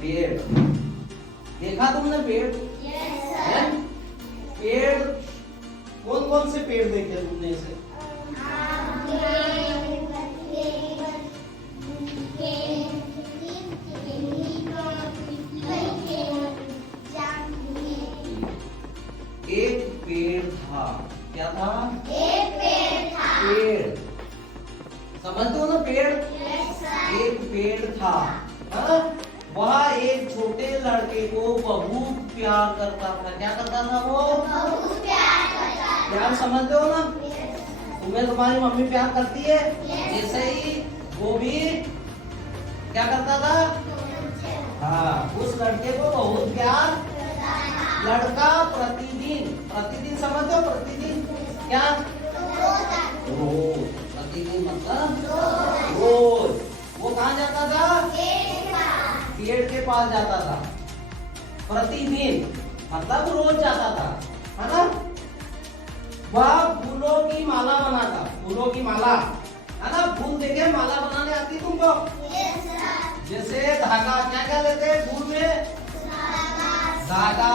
पेड़। देखा तुमने पेड़? पेड़ कौन कौन से पेड़ देखे तुमने इसे? एक पेड़ था। क्या था? एक पेड़ था। पेड़ समझते हो ना? पेड़। एक पेड़ था। हाँ? वह एक छोटे लड़के को बहुत प्यार करता था। क्या करता था वो? बहुत प्यार करता था। प्यार समझते हो ना? तुम्हें तुम्हारी मम्मी प्यार करती है, जैसे ही वो भी क्या करता था? हाँ, उस लड़के को बहुत प्यार। लड़का प्रतिदिन, प्रतिदिन समझते हो? प्रतिदिन क्या? रोज। प्रतिदिन मतलब रोज। वो कहाँ जाता था? पेड़ के पास जाता था। प्रतिदिन मतलब रोज जाता था, है ना? वह फूलों की माला बनाता। फूलों की माला, है ना? फूल देखे माला बनाने आती तुमको? जैसे धागा, क्या क्या लेते हैं फूल में? धागा,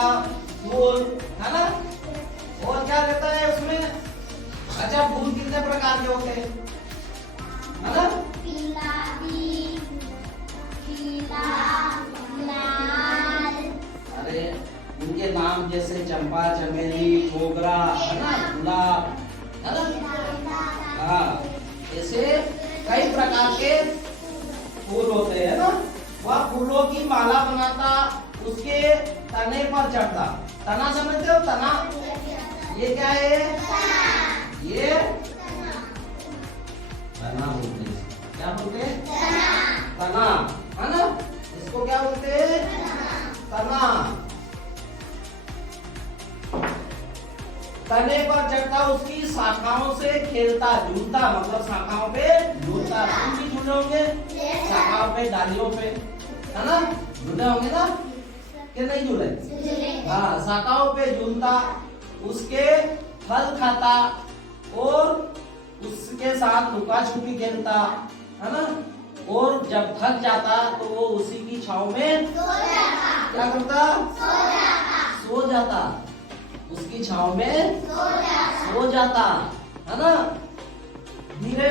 फूल, है ना? और क्या रहता है उसमें? अच्छा, फूल कितने प्रकार के होते हैं, है ना? अरे उनके नाम जैसे चंपा, चमेली, मोगरा, है ना? गुलाब, है ना? हाँ, ऐसे कई प्रकार के फूल होते हैं ना? वह फूलों की माला बनाता, उसके तने पर चढ़ता। तना समझते हो? तना ये क्या है? ये तना बोलते हैं। क्या बोलते हैं? तना, है ना? इसको क्या बोलते हैं? तना। तने पर चढ़ता, उसकी शाखाओं से खेलता, झूलता, मतलब शाखाओं पे झूलता। तुम भी झूले होंगे शाखाओं पे, डालियों पे, है ना? झूले होंगे ना? कि नहीं झूले? हाँ, शाखाओं पे झूलता, उसके फल खाता और उसके साथ लुका छुपी खेलता, है ना? और जब थक जाता तो वो उसी की छांव में क्या करता? सो जाता। उसकी छांव में सो जाता, है ना? धीरे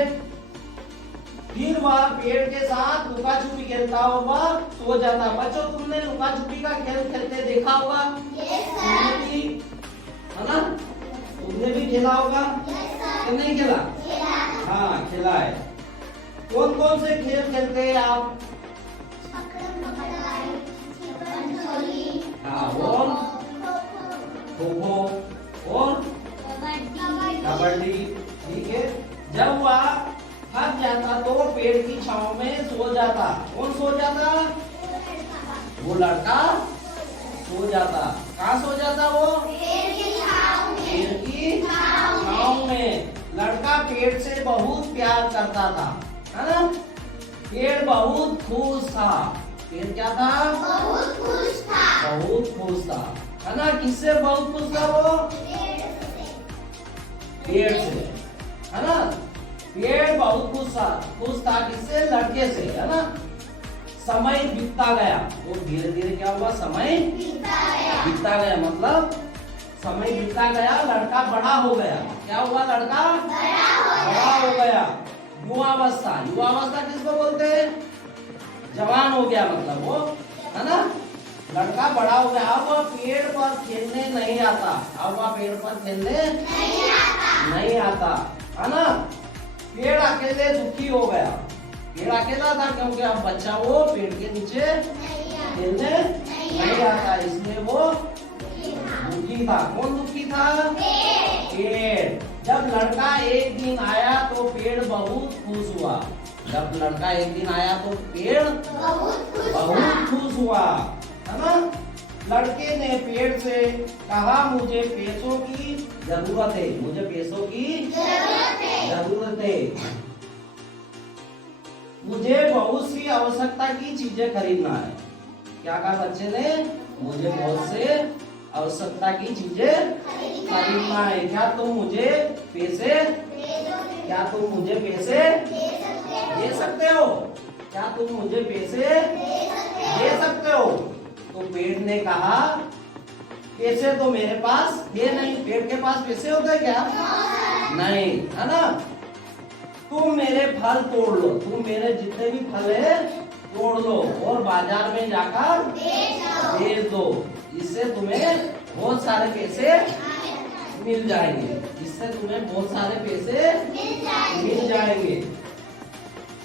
फिर वह पेड़ के साथ लुका छुपी खेलता और वह सो जाता। बच्चों, तुमने लुका छुपी का खेल खेलते देखा होगा? तुमने भी, है ना? तुमने भी खेला होगा कि नहीं खेला? हाँ, खेला है। कौन कौन से खेल खेलते हैं आप? हाँ, और खो खो और कबड्डी। ठीक है। जब वह थक जाता तो पेड़ की छांव में सो जाता। कौन सो जाता? वो लड़का सो जाता। कहाँ सो जाता वो? पेड़ की छांव में। लड़का पेड़ से बहुत प्यार करता था, है ना? पेड़ बहुत खुश था। पेड़ क्या था? बहुत खुश था, है ना? किससे बहुत खुश था वो? पेड़ से, है ना? पेड़ बहुत खुश था किससे? लड़के से, है ना? समय बीतता गया तो धीरे धीरे क्या हुआ? समय बीतता गया मतलब समय बीतता गया, लड़का बड़ा हो गया। क्या हुआ? लड़का बड़ा हो गया। युवावस्था, युवावस्था किसको बोलते हैं? जवान हो गया मतलब वो, है ना? लड़का बड़ा हो गया। अब वह पेड़ पर खेलने नहीं आता। अब वह पेड़ पर खेलने नहीं आता, है ना? पेड़ अकेले दुखी हो गया। पेड़ अकेला था क्योंकि अब बच्चा वो पेड़ के नीचे खेलने नहीं आता, इसलिए वो दुखी था। कौन दुखी था? पेड़। जब लड़का एक दिन आया तो पेड़ बहुत खुश हुआ। जब लड़का एक दिन आया तो पेड़ बहुत खुश हुआ, है ना? लड़के ने पेड़ से कहा, मुझे पैसों की जरूरत है। मुझे पैसों की जरूरत है। मुझे बहुत सी आवश्यकता की चीजें खरीदना है। क्या कहा बच्चे ने? मुझे बहुत से आवश्यकता की चीजें खरीदना है। क्या तुम मुझे पैसे दे सकते हो? क्या तुम मुझे पैसे दे सकते हो? तो पेड़ ने कहा पैसे तो मेरे पास है नहीं। पेड़ के पास पैसे होते हैं क्या? नहीं, है ना। तुम मेरे फल तोड़ लो, तुम मेरे जितने भी फल है तोड़ लो और बाजार में जाकर बेच दो। इससे तुम्हें बहुत सारे पैसे मिल जाएंगे। इससे तुम्हें बहुत सारे पैसे मिल जाएंगे।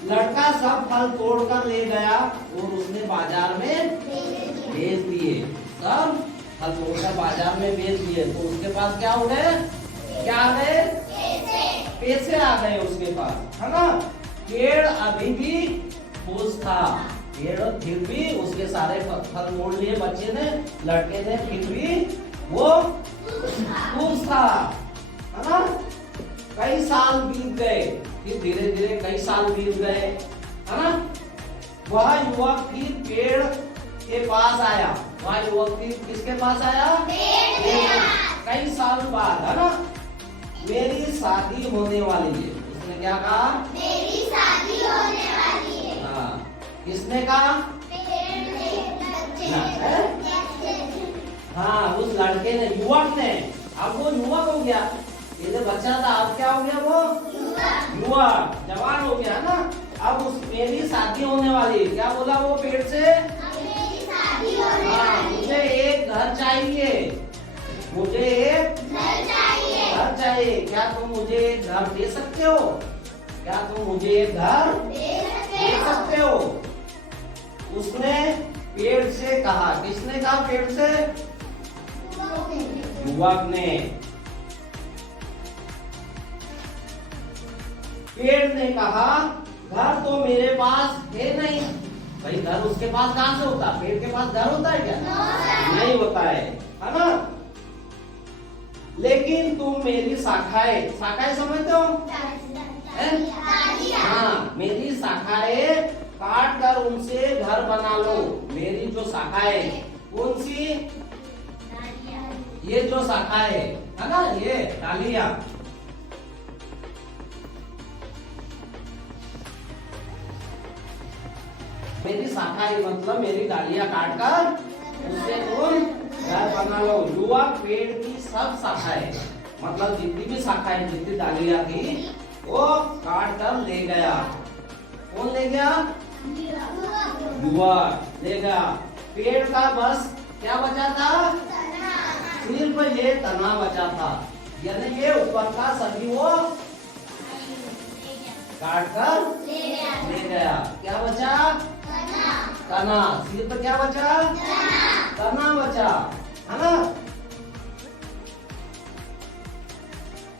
लड़का सब फल तोड़कर ले गया और उसने बाजार में बेच दिए। सब फल तोड़कर बाजार में बेच दिए तो उसके पास क्या हो गए? क्या आ गए? पैसे आ गए उसके पास, है ना। पेड़ अभी भी खुश था। पेड़ फिर भी उसके सारे फल तोड़ लिए बच्चे ने, लड़के ने, फिर भी वो खुश था, है ना। कई साल बीत गए, फिर धीरे धीरे कई साल बीत गए, है ना। वह युवक फिर पेड़ के पास आया। वह युवक फिर किसके पास आया? कई साल बाद, है ना। मेरी शादी होने वाली है। उसने क्या कहा? मेरी शादी होने वाली है। हाँ, किसने कहा? हाँ, उस लड़के ने, युवक ने। अब वो युवक हो गया, ये जो बच्चा था अब क्या हो गया? वो युवक, जवान हो गया ना। अब उस मेरी शादी होने वाली है। क्या बोला वो पेड़ से? मेरी शादी होने हाँ, वाली है। मुझे एक घर चाहिए, मुझे एक घर चाहिए। घर चाहिए। क्या तुम मुझे एक घर दे सकते हो? क्या तुम मुझे एक घर दे सकते हो? उसने पेड़ से कहा। किसने कहा पेड़ से? युवक ने। पेड़ ने कहा घर तो मेरे पास है नहीं। भाई घर उसके पास कहां से होता? पेड़ के पास घर होता है क्या? नहीं होता है ना। लेकिन तुम मेरी शाखाएं, शाखाएं समझते हो? हाँ, मेरी शाखाएं काट कर उनसे घर बना लो। मेरी जो शाखाएं, कौन सी? ये जो शाखाएं है ना, ये डालियां। मेरी शाखाएं मतलब मेरी डालियां काट कर उससे तुम घर बना लो। युवक पेड़ की सब शाखाएं, मतलब जितनी भी शाखाएं, जितनी डालियां थी, वो काट कर ले गया। कौन ले गया? युवक ले गया। पेड़ का बस क्या बचा था? सिर्फ ये तना बचा था, यानी ये ऊपर का सभी वो काट कर ले गया। क्या बचा? तना। सिर्फ क्या बचा? तना बचा, है ना।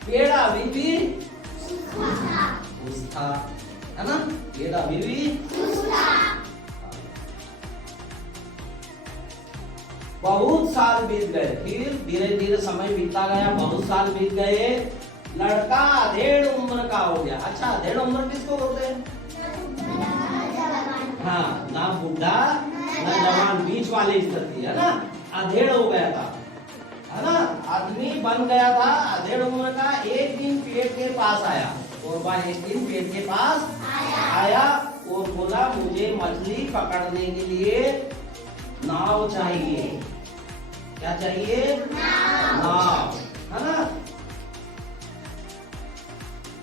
पेड़ अभी भी खुश था, है ना। पेड़ अभी भी बहुत साल बीत गए। फिर धीरे धीरे समय बीता गया, बहुत साल बीत गए। लड़का अधेड़ उम्र का हो गया। अच्छा, अधेड़ उम्र किसको बोलते हैं? हाँ, ना बुढ़ा ना जवान, बीच वाली स्थिति, है ना। अधेड़ हो गया था, है ना। आदमी बन गया था अधेड़ उम्र का। एक दिन पेड़ के पास आया, और वह एक दिन पेड़ के पास आया और बोला मुझे मछली पकड़ने के लिए नाव चाहिए। क्या चाहिए? नाव, है ना।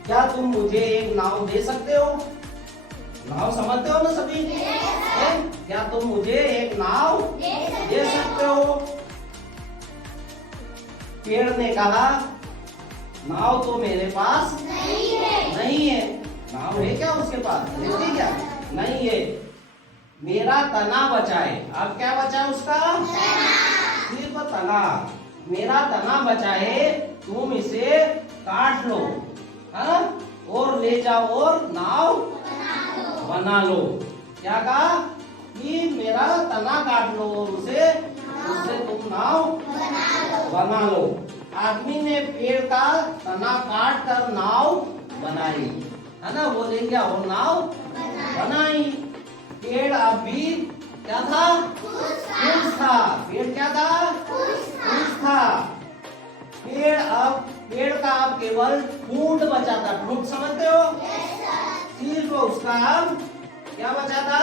क्या तुम मुझे एक नाव दे सकते हो? नाव समझते हो ना सभी? क्या तुम मुझे एक नाव दे सकते हो? पेड़ ने कहा नाव तो मेरे पास नहीं है। नाव है क्या उसके पास? है क्या? नहीं है। मेरा तना बचाए। अब क्या बचा उसका? सिर्फ तना। मेरा तना बचाए, तुम इसे काट लो, हाँ? और ले जाओ और नाव बना लो। क्या कहा? कि मेरा तना काट लो और उससे तुम नाव बना लो। आदमी ने पेड़ का तना काट कर नाव बनाई, है ना। वो ले गया और नाव बनाई। पेड़ अभी क्या था? खुश था। पेड़ क्या था? खुश था। पेड़ का अब केवल ठूंठ बचा था। ठूंठ समझते हो? सिर्फ उसका अब क्या बचा था?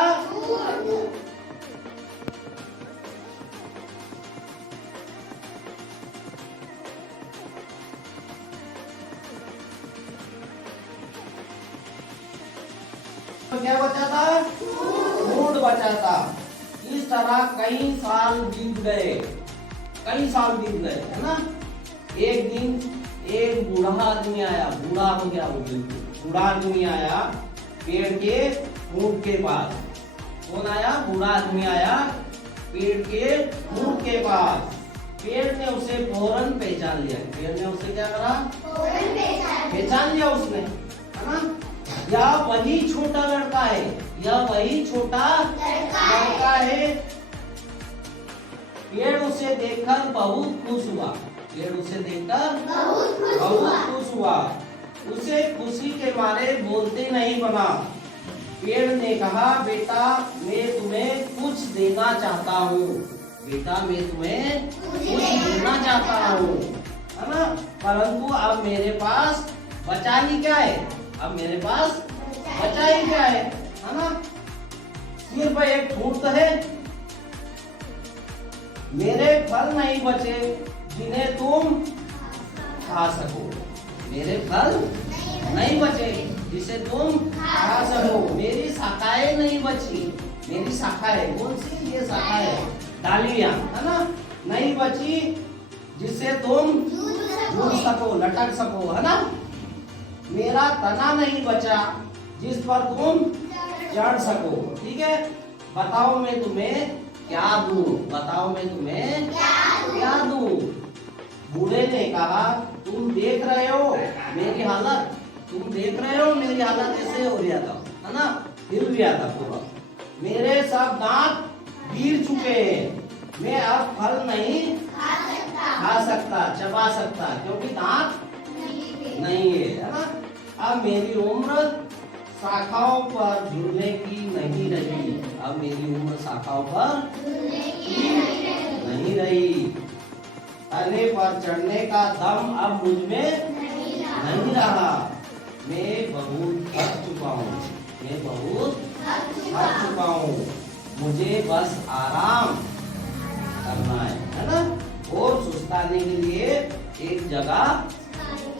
तो क्या बचा था? ऊंट बचा था। इस तरह कई साल बीत गए, कई साल बीत गए, है ना। एक दिन एक बूढ़ा आदमी आया, बूढ़ा हो गया वो बिल्कुल, बूढ़ा आदमी आया पेड़ के ऊंट के पास। कौन आया? बूढ़ा आदमी आया पेड़ के ऊंट के पास। पेड़ ने उसे फौरन पहचान लिया। पेड़ ने उसे क्या करा? पहचान लिया उसने, है ना। यह वही छोटा लड़का है, यह वही छोटा लड़का है। पेड़ उसे देखकर बहुत खुश हुआ। पेड़ उसे देखकर बहुत खुश हुआ। उसे खुशी के मारे बोलते नहीं बना। पेड़ ने कहा, बेटा मैं तुम्हें कुछ देना चाहता हूँ, बेटा मैं तुम्हें कुछ देना चाहता हूँ, है ना। परंतु अब मेरे पास बचा ही क्या है? अब मेरे पास बचा ही क्या है ना। सिर्फ एक ठूंठ है। मेरे फल नहीं बचे जिन्हें तुम खा सको। मेरे फल नहीं बचे जिसे तुम खा सको। मेरी शाखाएं नहीं बची। मेरी शाखाएं कौन सी? ये शाखा है, डालियां, है ना, नहीं बची जिससे तुम जुड़ सको, लटक सको, है ना। मेरा तना नहीं बचा जिस पर तुम चढ़ सको। ठीक है, बताओ मैं तुम्हें क्या दूं? बताओ मैं तुम्हें क्या दूं? बूढ़े ने कहा, तुम देख रहे हो मेरी हालत, तुम देख रहे हो मेरी हालत ऐसे हो गया था, है ना, हिल गया था पूरा। मेरे सब दांत गिर चुके हैं। मैं अब फल नहीं खा सकता, चबा सकता, क्योंकि दांत नहीं है ना। अब मेरी उम्र शाखाओं पर झूलने की नहीं रही। अब मेरी उम्र शाखाओं पर नहीं रही। तने पर चढ़ने का दम अब मुझ में नहीं रहा। मैं बहुत थक चुका हूँ, मैं बहुत थक चुका हूँ। मुझे बस आराम करना है ना। और सुस्ताने के लिए एक जगह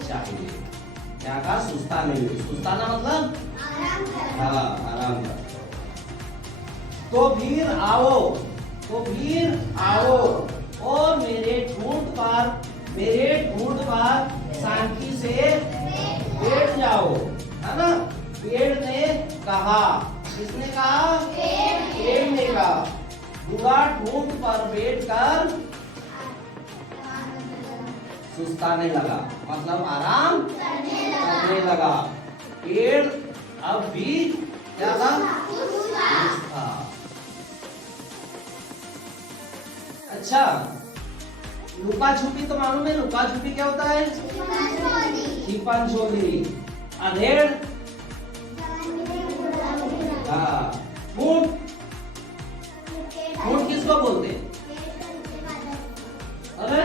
चाहिए। क्या कहा? सुस्ताने में। सुस्ताना मतलब हाँ, आराम कर। तो फिर आओ और मेरे ठूंठ पर शांति से बैठ जाओ, है ना। पेड़ ने कहा। किसने कहा? पेड़ ने कहा। बूढ़ा ठूंठ पर बैठकर सुस्ताने लगा, मतलब आराम करने लगा। पेड़ अब भी क्या था? खुश था। अच्छा, लुका छुपी तो मालूम है। लुका छुपी क्या होता है? छिपन छोली। अधेड़, हाँ, ठूंठ। ठूंठ किसको बोलते हैं? अरे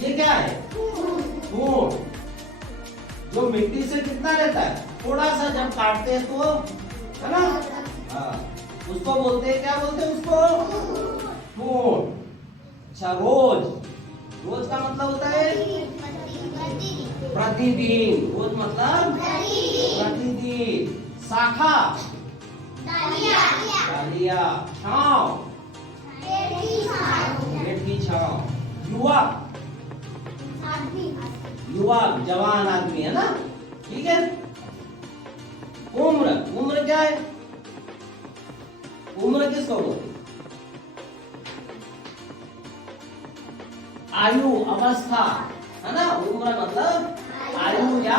ये क्या है? ठूंठ। जो मिट्टी से कितना रहता है, थोड़ा सा जब काटते हैं तो, है ना, हाँ, उसको बोलते हैं, क्या बोलते हैं उसको? ठूंठ। अच्छा, रोज। रोज का मतलब होता है प्रतिदिन। रोज मतलब प्रतिदिन। शाखा, डालिया। छांव, पेड़ की छांव। युवक, युवक जवान आदमी, है ना। ठीक है। उम्र, उम्र क्या है? उम्र किसको बोलते? आयु, अवस्था, है ना। उम्र मतलब आयु या